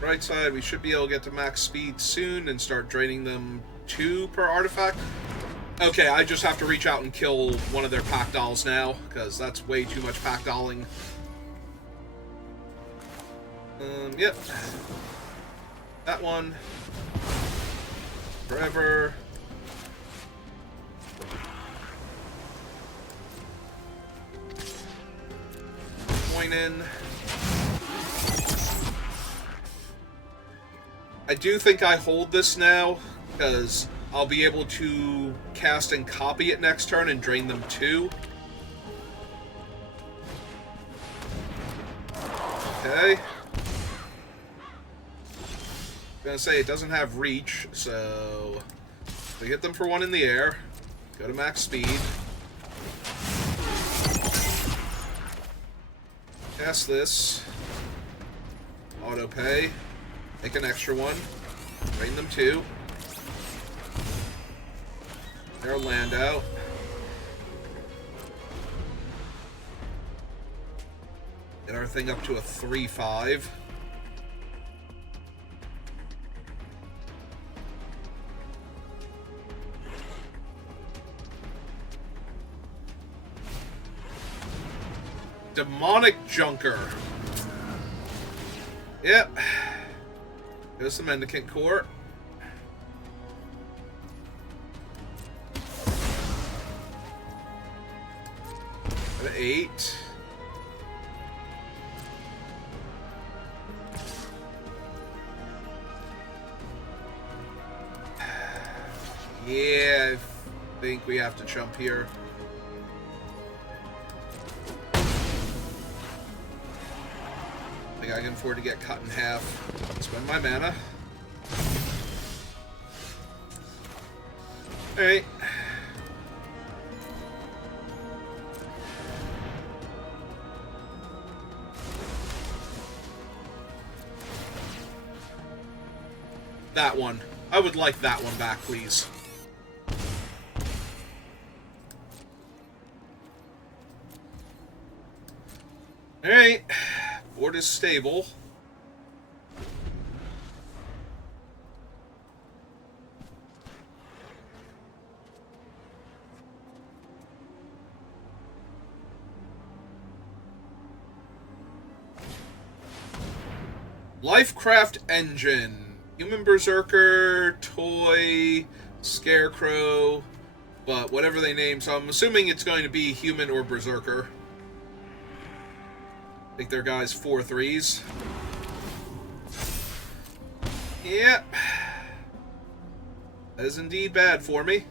Right side, we should be able to get to max speed soon and start draining them 2 per artifact. Okay, I just have to reach out and kill one of their Pactols now, because that's way too much Pactoling. Yep. That one. Forever. Point in. I do think I hold this now, because I'll be able to cast and copy it next turn and drain them 2. Okay. I'm gonna say it doesn't have reach, so we hit them for 1 in the air. Go to max speed. Cast this. Auto pay. Make an extra 1. Drain them 2. They're land out. Get our thing up to a 3/5. Demonic Junker. Yep. There's the Mendacant Core. At 8. Yeah, I think we have to jump here. I think I can afford to get cut in half. Spend my mana. Alright. That one. I would like that one back, please. Alright. Board is stable. Lifecraft Engine. Human Berserker, Toy, Scarecrow, but whatever they name, so I'm assuming it's going to be Human or Berserker. I think their guys 4/3s. Yep. That is indeed bad for me.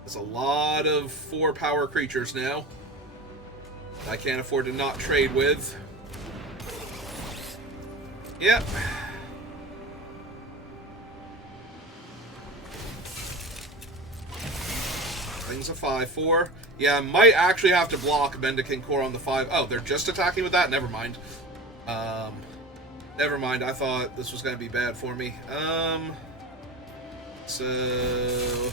There's a lot of 4-power creatures now. I can't afford to not trade with. Yep. Thing's a 5/4. Yeah, I might actually have to block Mendacant Core on the 5. Oh, they're just attacking with that? Never mind. Never mind. I thought this was going to be bad for me. So...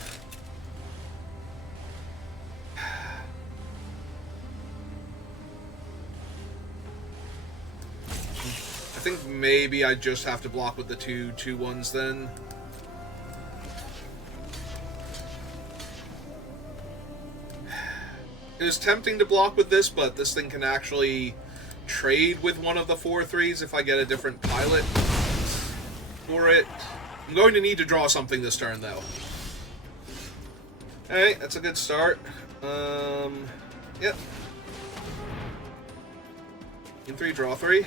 I think maybe I just have to block with the 2/2/1s then. It was tempting to block with this, but this thing can actually trade with one of the 4/3s if I get a different pilot for it. I'm going to need to draw something this turn, though. Alright, that's a good start. Yep. In 3, draw 3.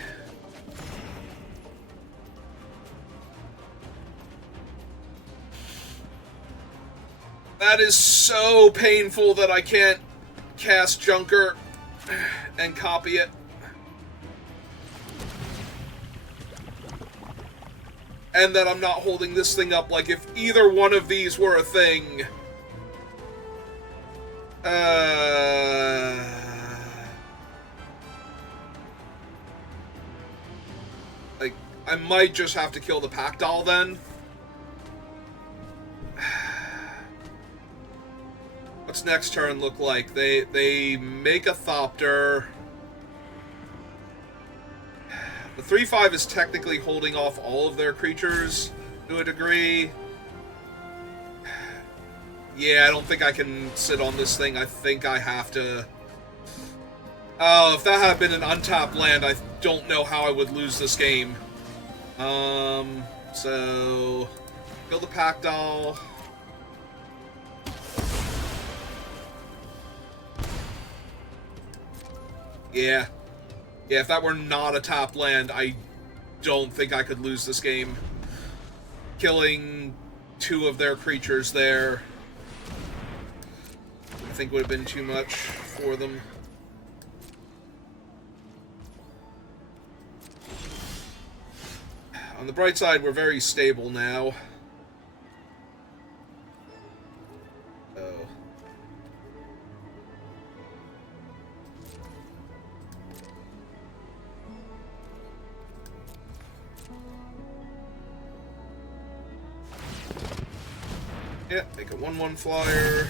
That is so painful that I can't cast Junker and copy it. And that I'm not holding this thing up. Like, if either one of these were a thing... like, I might just have to kill the Pack Doll then. What's next turn look like? They make a Thopter. The 3/5 is technically holding off all of their creatures to a degree. Yeah, I don't think I can sit on this thing. I think I have to... Oh, if that had been an untapped land, I don't know how I would lose this game. So... Kill the Pack Doll. Yeah. Yeah, if that were not a top land, I don't think I could lose this game. Killing 2 of their creatures there, I think would have been too much for them. On the bright side, we're very stable now. Yeah, make a 1/1 flyer.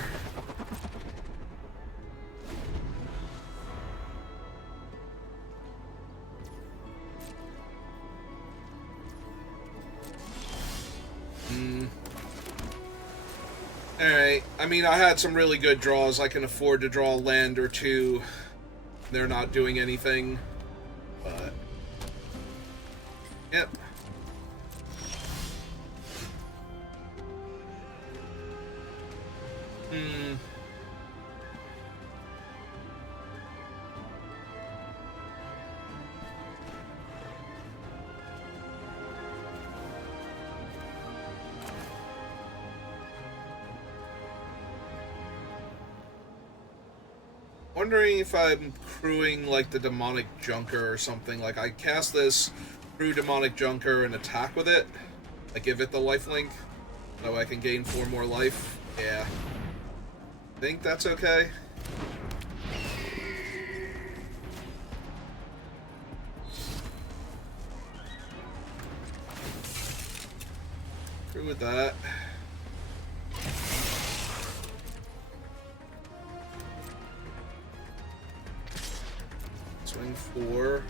Alright, I mean, I had some really good draws. I can afford to draw a land or 2. They're not doing anything. But... Yep. wondering if I'm crewing, like, the Demonic Junker or something. Like, I cast this, crew Demonic Junker, and attack with it. I give it the lifelink, so I can gain 4 more life. Yeah. Think that's okay? Crew with that. Swing 4.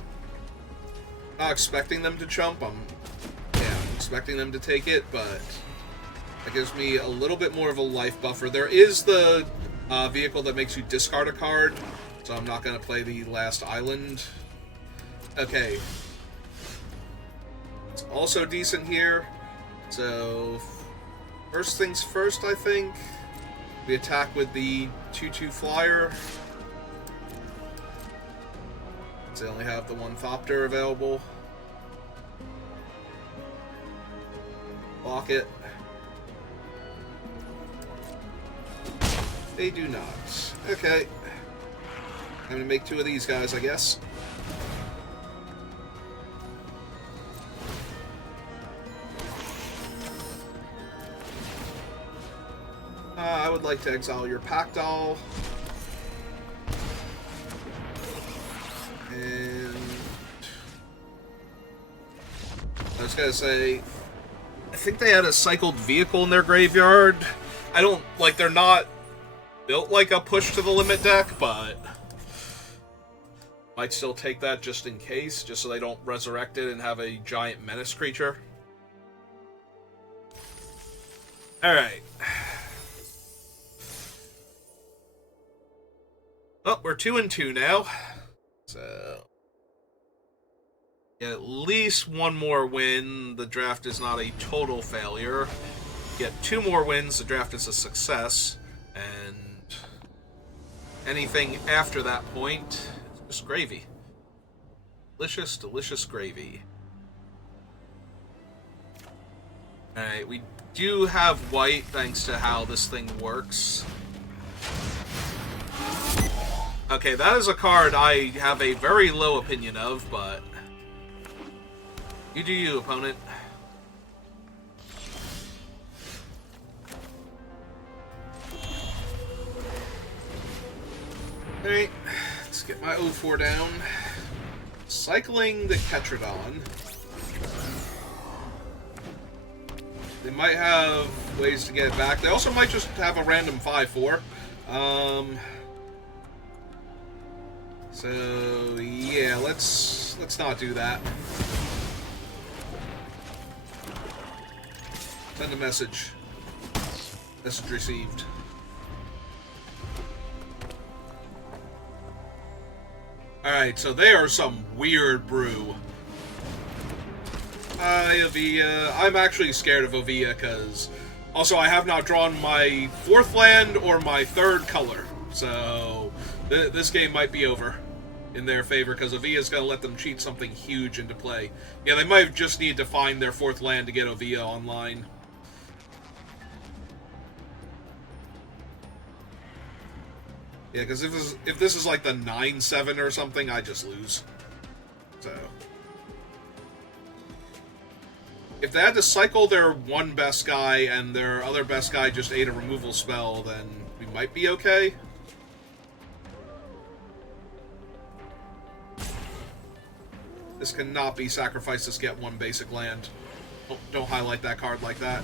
Not expecting them to jump. I'm expecting them to take it, but that gives me a little bit more of a life buffer. There is the vehicle that makes you discard a card, so I'm not going to play the last island. Okay. It's also decent here. So, first things first, I think. We attack with the 2/2 flyer. They only have the 1 Thopter available. Block it. They do not. Okay. I'm gonna make 2 of these guys, I guess. I would like to exile your Pactol. And I was gonna say, I think they had a cycled vehicle in their graveyard. I don't, like, they're not built like a push to the limit deck, but might still take that just in case, just so they don't resurrect it and have a giant menace creature. Alright. Well, we're 2-2 now. So, get at least 1 more win. The draft is not a total failure. Get 2 more wins, the draft is a success. And anything after that point is just gravy. Delicious, delicious gravy. Alright, we do have white thanks to how this thing works. Okay, that is a card I have a very low opinion of, but you do you, opponent. Alright, let's get my 0-4 down. Cycling the Ketradon. They might have ways to get it back. They also might just have a random 5-4. So yeah, let's not do that. Send a message. Message received. Alright, so they are some weird brew. Hi, Avia. I'm actually scared of Avia because also I have not drawn my 4th land or my 3rd color. So this game might be over in their favor because Avia's going to let them cheat something huge into play. Yeah, they might just need to find their 4th land to get Avia online. Yeah, because if this is like the 9-7 or something, I just lose. So if they had to cycle their 1 best guy and their other best guy just ate a removal spell, then we might be okay. This cannot be sacrificed to get 1 basic land. Don't highlight that card like that.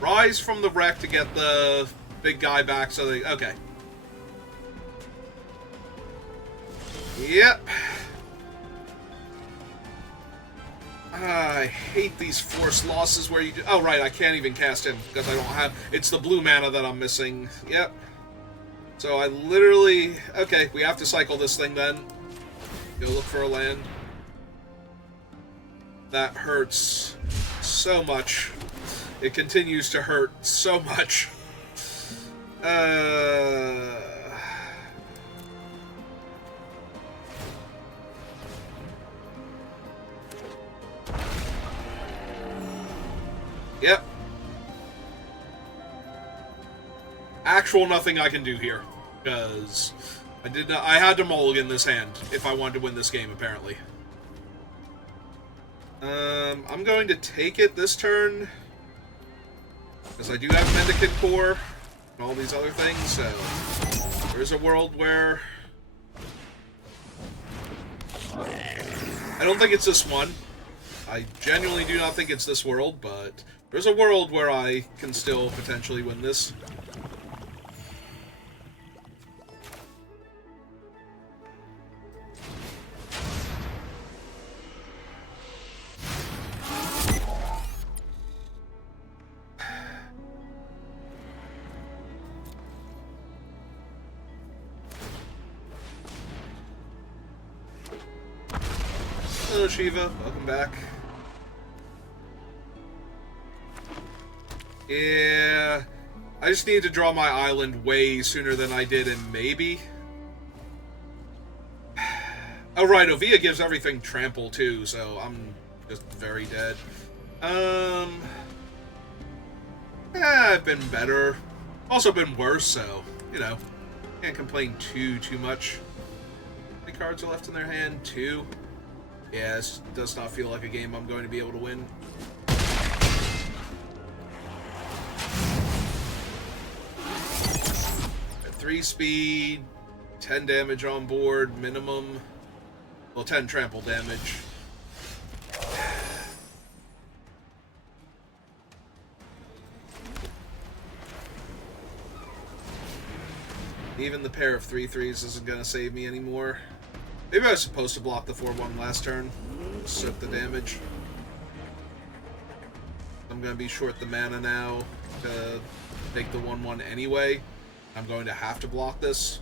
Rise from the wreck to get the big guy back so they... Okay. Yep. I hate these forced losses where you... Oh, right, I can't even cast him because I don't have... It's the blue mana that I'm missing. Yep. So I literally... Okay, we have to cycle this thing then. Go look for a land. That hurts so much. It continues to hurt so much. Yep. Actual nothing I can do here, because I did not. I had to mulligan this hand if I wanted to win this game, apparently. I'm going to take it this turn, because I do have Mendacant Core and all these other things, so there's a world where... I don't think it's this one. I genuinely do not think it's this world, but there's a world where I can still potentially win this. Hello, Shiva. Welcome back. Yeah, I just need to draw my island way sooner than I did in maybe. Oh, right, Ovia gives everything trample, too, so I'm just very dead. I've been better. Also been worse, so, you know, can't complain too much. How many cards are left in their hand? 2. Yeah, this does not feel like a game I'm going to be able to win. At 3 speed, 10 damage on board, minimum. Well, 10 trample damage. Even the pair of 3/3s isn't going to save me anymore. Maybe I was supposed to block the 4/1 last turn. Soak the damage. I'm going to be short the mana now to take the 1/1 anyway. I'm going to have to block this.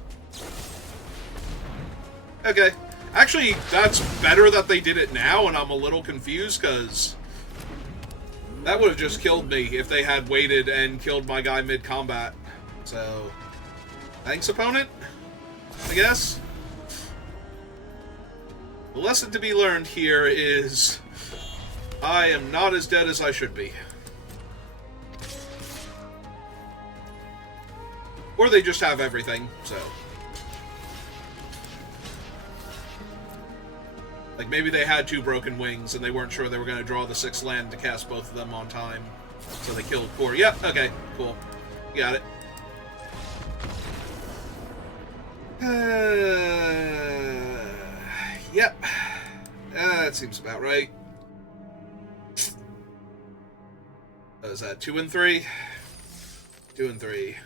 Okay. Actually, that's better that they did it now, and I'm a little confused, because that would have just killed me if they had waited and killed my guy mid-combat. So, thanks, opponent, I guess. The lesson to be learned here is I am not as dead as I should be. Or they just have everything, so. Like, maybe they had 2 broken wings and they weren't sure they were going to draw the 6th land to cast both of them on time. So they killed Core. Yep, okay, cool. You got it. Yep. That seems about right. What is that? 2 and 3? 2 and 3.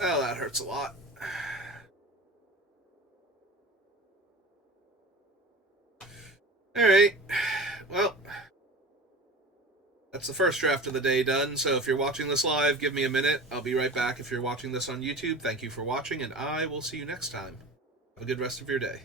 Oh, that hurts a lot. Alright. Well, that's the first draft of the day done, so if you're watching this live, give me a minute. I'll be right back if you're watching this on YouTube. Thank you for watching, and I will see you next time. Have a good rest of your day.